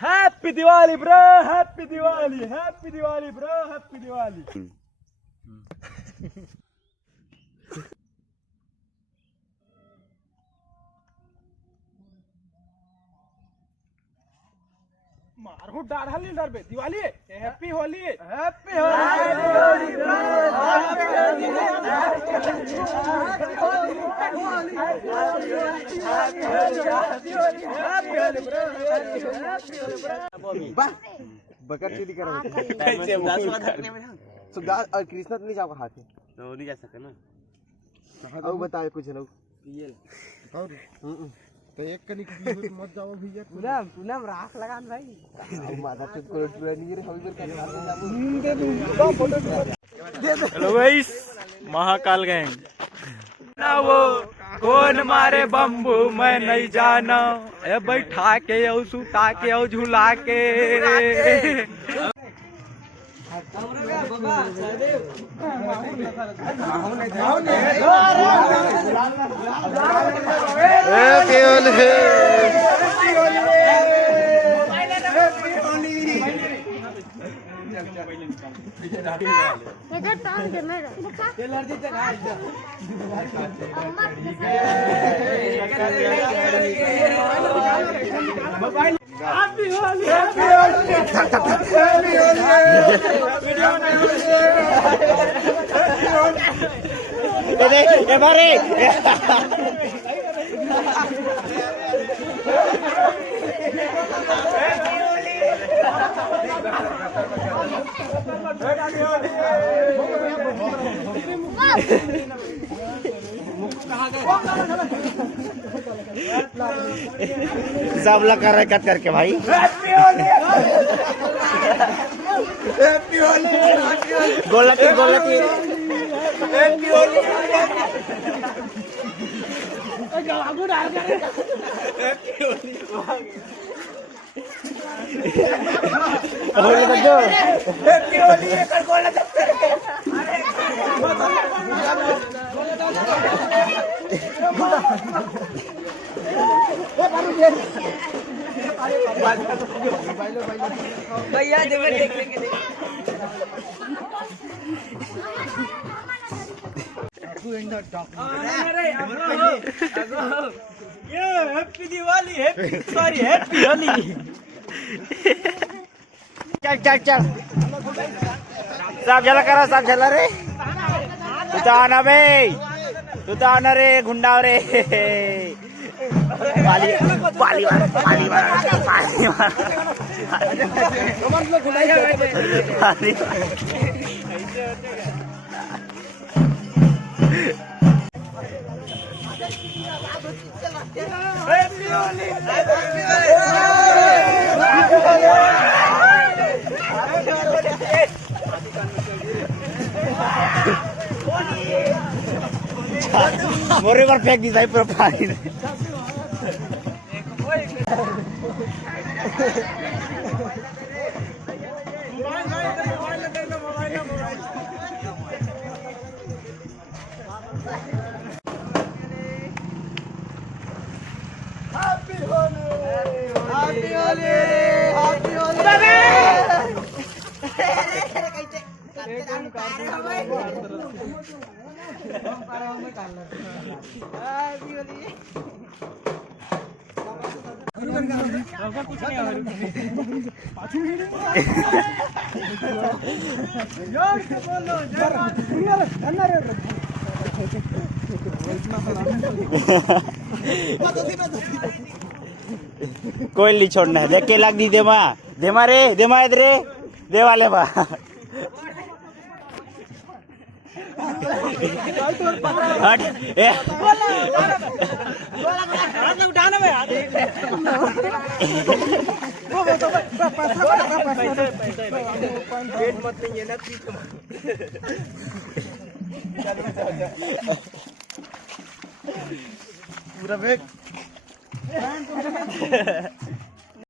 Happy Diwali bro, happy Diwali, happy Diwali bro, happy Diwali. मारो डार हली डर बे Diwali happy Holi, happy Holi bro, happy Holi bro. बकर चोरी करो सुधा और कृष्णा तो नहीं जा हाथ तो नहीं जा सकते ना। अब बताओ कुछ लोग तो एक कनी की मत जाओ भैया पूनम पूनम राख लगान भाई अब माथा चुप करो टूरा नहीं रे हम इधर कर जाबो फोटो दे। हेलो गाइस, महाकाल गैंग ना वो कौन मारे बम्बू मैं नहीं जाना ए बैठा के औ सुता के औ झूला के हैप्पी होली, हैप्पी होली। सब लगा रहा है कट करके भाई। हैप्पी होली, हैप्पी होली, गोलकी गोलकी हैप्पी होली। आगू डाल कर हैप्पी होली होली बच्चों, हैप्पी होली कर गोला जब करके भैया देख लेंगे happy Diwali, happy sorry happy Holi. चल चल चल सब जला करा, सब जला रे तू तो आना बे, तू तो आना रे गुंडा रे पाली पाली मार पाली मार पाली मार पाली हैप्पी होली, मोरे पर फेंक दी जाए पूरा पानी में। Happy Holi, happy Holi, happy Holi. कोई नहीं छोड़ना है, देख के लग दी देमा देमा रे देमा इधर दे वाले बा हट ए उठाना में पेट मत नहीं ना पूरा बैग